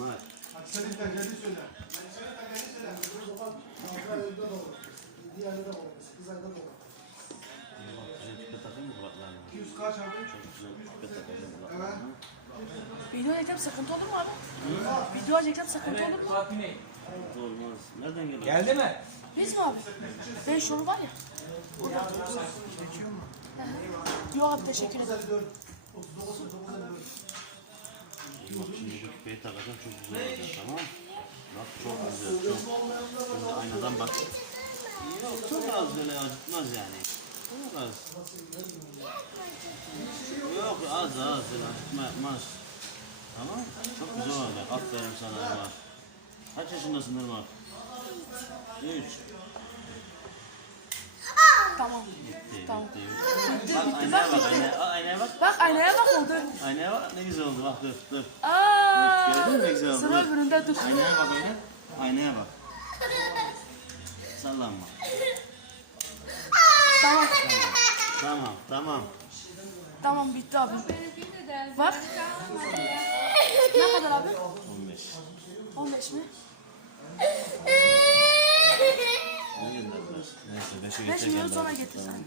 Olmaz. Senin tekeli söyle. Senin tüpe takayım mı kulaklarına? 200 kaç abi? Çok güzel tüpe takacağım kulaklarına. Video çeksem sıkıntı olur mu abi? Video çeksem sıkıntı olur mu? Olmaz. Nereden geliyor? Geldi mi? Biz mi abi? Ben şunu var ya. Çekiyor mu? Yok abi teşekkür ederim. 34, 39, 39, takacağım çok güzel olacak tamam? Bak çok güzel çok. Şimdi aynadan bak. Yok çok az böyle acıtmaz yani. Çok az. Yok az az böyle acıtma yapmaz. Tamam Çok güzel olacak. Aferin sana Irmak. Kaç yaşındasın Irmak? Üç. Tamam. Bitti, Tamam. bitti, bitti. Bak aynaya bak, aynaya, Aa, aynaya bak. Bak aynaya bak oldu. Aynaya bak, ne güzel oldu, bak dur, dur. Aa. Gördün mü ne güzel oldu? Sıra Dur. öbüründe dur. Aynaya bak öyle, aynaya bak. Sallanma. Tamam. Tamam, tamam. Tamam bitti abi. Bak. ne kadar abi? 15. 15 mi? Neyse, 5'e 5 getir milyon sonra gönderdim. getirsen.